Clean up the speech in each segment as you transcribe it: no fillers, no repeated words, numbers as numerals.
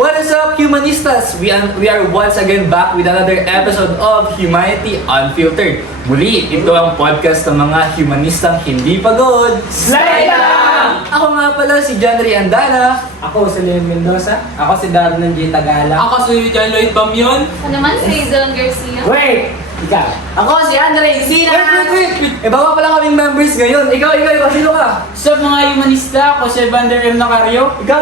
What is up, Humanistas? We are once again back with another episode of Humanity Unfiltered. Muli, ito ang podcast ng mga humanistang hindi pagod. Slide lang! Ako nga pala si John Ray Andana. Ako si Leon Mendoza. Ako si Darren J. Tagala. Ako si John Lloyd Bamyon. Ako naman si Hazel Garcia. Wait! Ikaw. Ako si Andre Isina! Wait. Eh, baka pala kaming members ngayon. Ikaw, sino ka? Sup mga humanista, ako si Evander M. Nacario. Ikaw.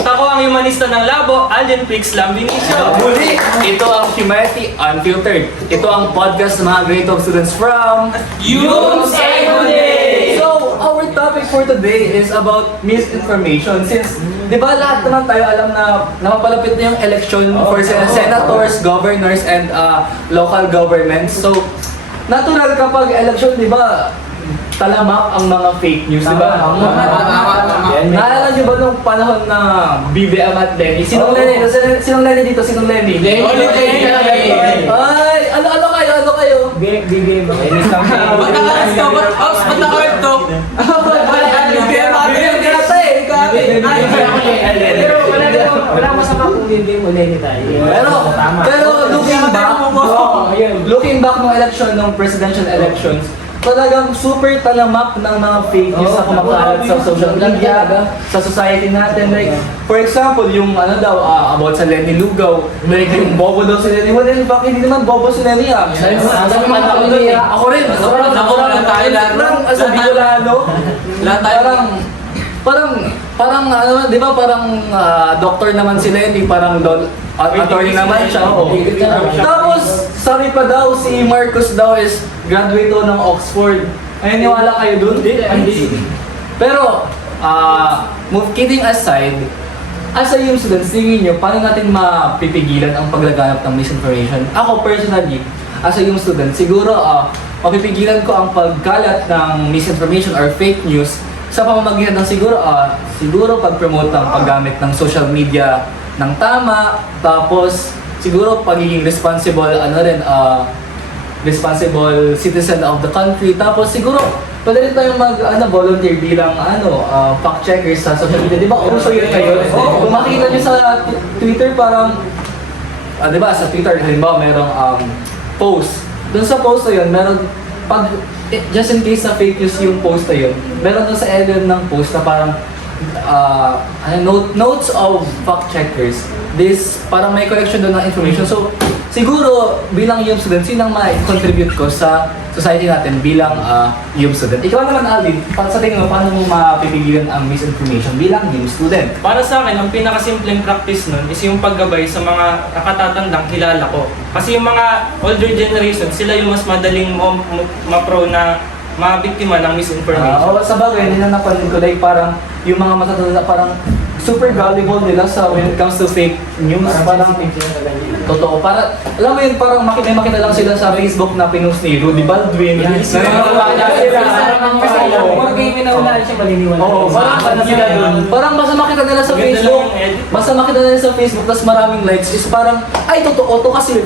At ako ang humanista ng labo, Alden Pix Lambinicio. Muli, ito ang Humanity Unfiltered. Ito ang podcast ng mga grade of students from Yung Secondary! So, our topic for today is about misinformation. Since, di ba lahat naman tayo alam na napapalapit na yung election for senators, governors, and local governments. So, natural kapag election, di ba, talamak ang mga fake news, di ba? Naalala niyo ba nung panahon na BBM at Lenny? Sinong Lenny? Sinong Lenny dito? Sinong Lenny? Lenny! Ay, ano kayo? Bigay mo. Ba't nakaras to? Ba't nakaras to? Pero wala masama kung hindi mo Lenny tayo. Pero looking back ng election, ng presidential elections, talagang super talamak ng mga fake news na kumakalat sa social media, sa society natin. Like, for example, yung about sa Lenny Lugaw, like yung bobo daw si Lenny. Well, bakit hindi naman bobo si Lenny ah? Ako rin. As a Bicolano, parang di ba doktor naman si Lenny, parang attorney naman siya. Tapos, sabi pa daw, si Marcos daw is graduate daw ng Oxford. Ay, niwala kayo dun? Hindi. Pero, kidding aside, as a UM student, tingin nyo, paano natin mapipigilan ang paglaganap ng misinformation? Ako personally, as a UM student, siguro mapipigilan ko ang pagkalat ng misinformation or fake news sa pamamagitan ng siguro pag-promote ng paggamit ng social media ng tama, tapos siguro pagiging responsible responsible citizen of the country, tapos siguro pwede rin tayong volunteer bilang fact checkers sa social media. Di ba uso yun ngayon? Kung makikita nyo sa Twitter, parang di ba sa Twitter halimbawa merong post. Doon sa post na yun, meron just in case na fake news yung post na yun, meron doon sa header ng post na parang notes of fact checkers. This parang may collection doon ng information. So siguro bilang UM student, sinang ma-contribute ko sa society natin bilang UM student? Ikaw naman, Alvin, sa tingin mo, paano mo mapipigilan ang misinformation bilang UM student? Para sa akin, ang pinakasimpleng practice nun is yung paggabay sa mga nakatatandang kilala ko. Kasi yung mga older generation, sila yung mas madaling ma-prone na mabiktima ng misinformation. Sa bagay, hindi na napansin ko, like parang yung mga matatanda, parang super gullible nila sa when it comes to fake news. Parang totoo. Alam mo yun, parang may makita lang sila sa Facebook na pinost ni Rudy Baldwin. Parang basta makita nila sa Facebook, tapos maraming likes, is parang, ay, totoo to kasi,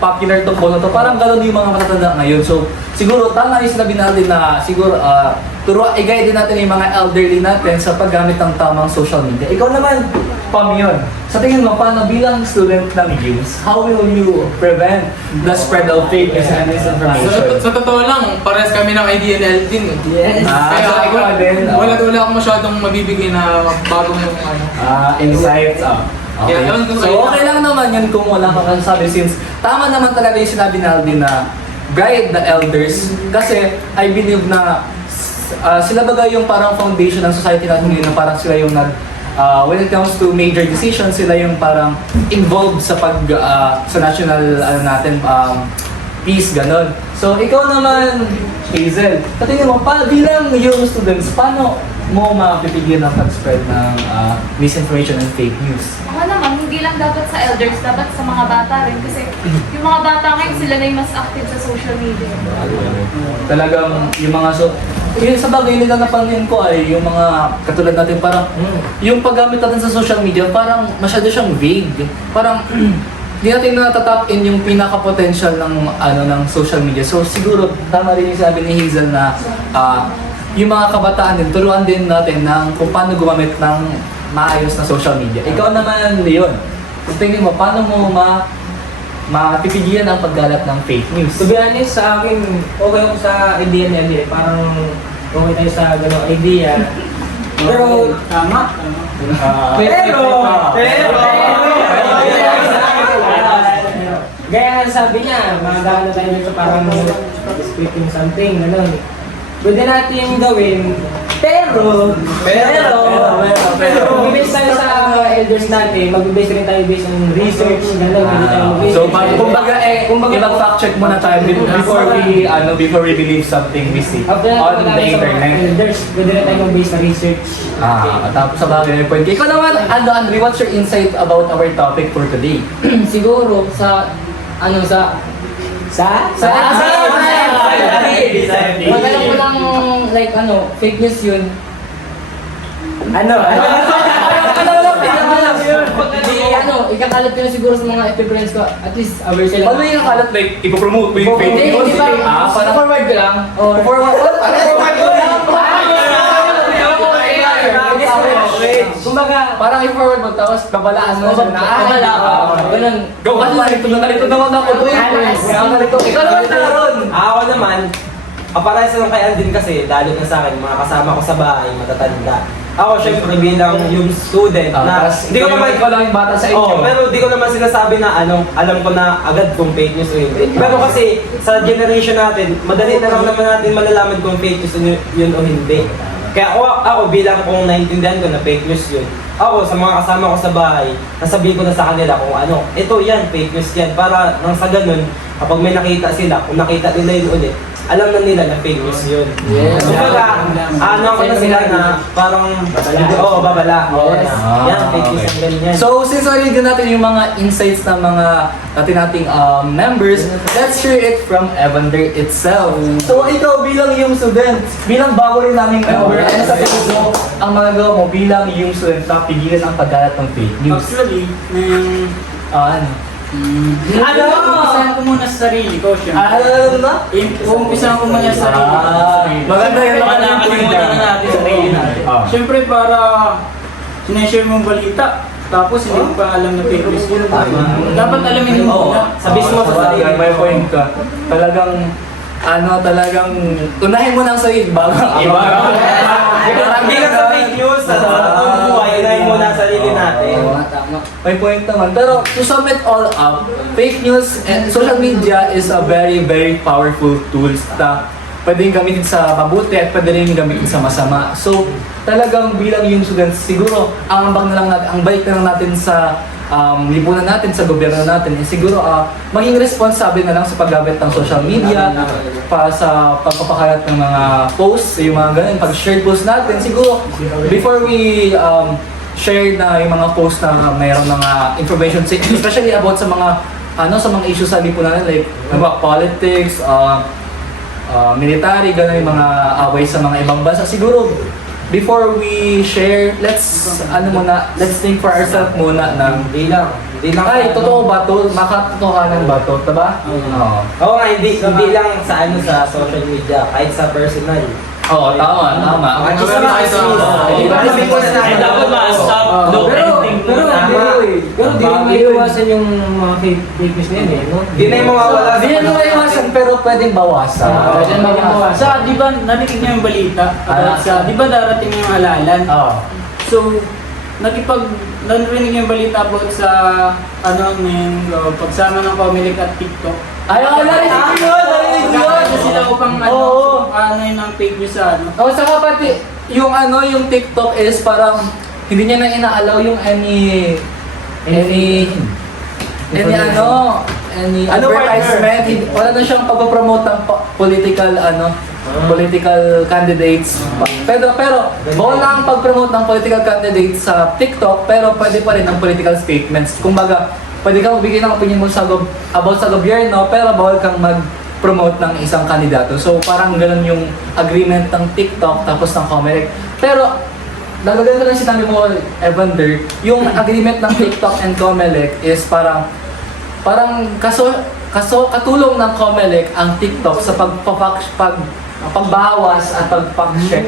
popular to po na to. Parang gano'n yung mga matatanda ngayon. So, siguro, tama yung sinabi natin na, siguro, i-guide din natin yung mga elderly natin sa paggamit ng tamang social media. Ikaw naman, Pamyon, sa tingin mo, paano bilang student ng UMS, how will you prevent the spread of fake news and misinformation? Sa totoo lang, parehas kami ng IDNL din. yes. Kaya ikaw din. wala akong masyadong mabibigay na bagong Insights. Okay. Yeah, yun, So, okay lang naman yun kung wala kang sabi, since tama naman talaga yung sinabi na Alvin na guide the elders, kasi I believe na sila bagay yung parang foundation ng society natin ngayon, na parang sila yung when it comes to major decisions, sila yung parang involved sa sa national natin peace, ganon. So ikaw naman, Hazel, sa tingin mo, bilang yung students, paano mo mapipigyan ang pag-spread ng misinformation and fake news? Ako naman, hindi lang dapat sa elders, dapat sa mga bata rin. Kasi yung mga bata ngayon, sila na yung mas active sa social media. Talagang yung mga yung sa bagay nila napansin ko ay yung mga katulad natin, parang yung paggamit natin sa social media, parang masyado siyang vague. Parang hindi natin natatap in yung pinaka-potential ng social media. So siguro tama rin yung sabi ni Hazel na yung mga kabataan din, turuan din natin kung paano gumamit ng maayos na social media. Ikaw naman, Leon, kung tingin mo, paano mo mapipigilan ang paggalat ng fake news? To be honest, sa akin, okay ako sa idea ni Andy. Parang okay tayo sa gano'ng idea. Pero, Tama. gaya nga sabi niya, magawa na tayo dito parang splitting something, gano'n. Pwede natin gawin, pero, mag-base tayo sa elders natin, mag-base rin tayo based on research, gano'n, hindi tayo mag-base. So, kumbaga, i-fact check muna tayo before we believe something we see After on the natin sa mga internet. elders, pwede rin tayo mag-base na research. Tapos sa bagay may point. Ikaw naman, Andre, what's your insight about our topic for today? Siguro sa maghanap ko lang like fake news yun. Ikakalat ko na siguro sa mga FB friends ko, at least aware sila. Paano yung kalat, like, ipopromote mo yung fake Hindi, news? di ba? Parang Forward ko lang. forward Kumbaga, Parang i-forward mo, tapos babalaan mo siya. Ganun. Go, ano, narito naman ako. Ikaw naman naroon. Ako naman, aparesa lang kay Aldin kasi, lalo na sa akin, mga kasama ko sa bahay, matatanda. Ako syempre bilang yung student na Hindi ko naman ikaw lang yung bata sa inyo. Oo, pero di ko naman sinasabi na alam ko na agad kung fake news o hindi. Pero kasi sa generation natin, madali na lang naman natin malalaman kung fake news yun o hindi. Kaya ako bilang kung naintindihan ko na fake news yun, ako sa mga kasama ko sa bahay, nasabihin ko na sa kanila kung ito yan, fake news yan. Para nang sa ganun, kapag may nakita sila, kung nakita nila yun ulit, alam na nila na fake news yun. Yes. So ako na sila na parang, babala. Yan, fake news ang ganyan. So, since already din natin yung mga insights ng mga nating members, let's hear it from Evander itself. So, ikaw bilang yung student, bilang bago rin naming member, ano sa tingin mo ang magagawa mo bilang yung student na pigilan ang paggalat ng fake news? Actually, umpisahan ko muna sa sarili ko siya. Ano na? Umpisahan ko muna sa sarili ko. Maganda yun. Nakalimutan na natin sa sarili natin. Siyempre para sineshare mong balita, tapos hindi mo pa alam na fake news yun. Dapat alamin mo muna. Sabis mo sa sarili. May point ka. Talagang unahin mo ng sarili bago ang iba. Bilang sa fake news, sa totoong buhay, unahin mo na sarili natin. May point naman. Pero to sum it all up, fake news and social media is a very, very powerful tools na pwedeng gamitin sa mabuti at pwede rin gamitin sa masama. So, talagang bilang yung students, siguro, ang balik na lang natin sa lipunan natin, sa gobyerno natin, siguro maging responsable na lang sa paggamit ng social media, para sa pagpapakalat ng mga posts, yung mga ganun, pag-share posts natin, siguro, before we share na yung mga posts na mayroong mga information, especially about sa mga issues sa lipunan, like politics, military, gano'n yung mga away sa mga ibang bansa. Siguro, before we share, let's think for ourselves muna na Hindi lang. ay, totoo ba to? Makatotohanan ba to? Diba? Oo nga, hindi lang sa social media, kahit sa personal. Oo, tama. Dapat ma-stop, no ending muna. Pero di rin maiiwasan yung mga fake news na yun no? Hindi na yung mawawala sa Hindi na maiwasan, pero pwedeng bawasan. Sa, di ba, narinig niyo yung balita? Di ba darating yung halalan? Oo. So, narinig yung balita about sa pagsama ng Comelec at TikTok. Ay, narinig ko yun! Sila upang Oo. yun ang fake news sa Saka pati, yung TikTok is parang hindi niya na inaalaw yung any advertisement. Wala na siyang pagpapromote ng political candidates. Pero bawal na ang pag-promote ng political candidates sa TikTok, pero pwede pa rin ang political statements. Kumbaga, pwede kang magbigay ng opinion mo about sa gobyerno, pero bawal kang mag-promote ng isang kandidato. So parang ganun yung agreement ng TikTok tapos ng Comelec. Pero dagdagan ko lang sinabi mo, Evander, yung agreement ng TikTok and Comelec is parang katulong ng Comelec ang TikTok sa pagbawas at pag-fact-check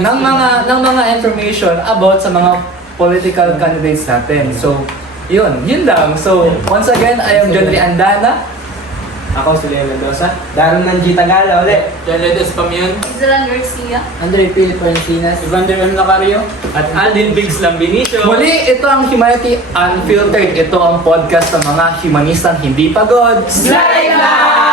ng mga ng mga information about sa mga political candidates natin. So, yun lang. So, once again, I am John Ray Andana. Ako si Leo Mendoza. Darren ng G Tagala ulit. Yan, latest pamiyon. Islan Garcia. Andre Philip Encinas. Evander M. Lacario. At Alden Biggs Lambinicio. Muli, ito ang Humanity Unfiltered. Ito ang podcast ng mga humanistang hindi pagod. Slide lang!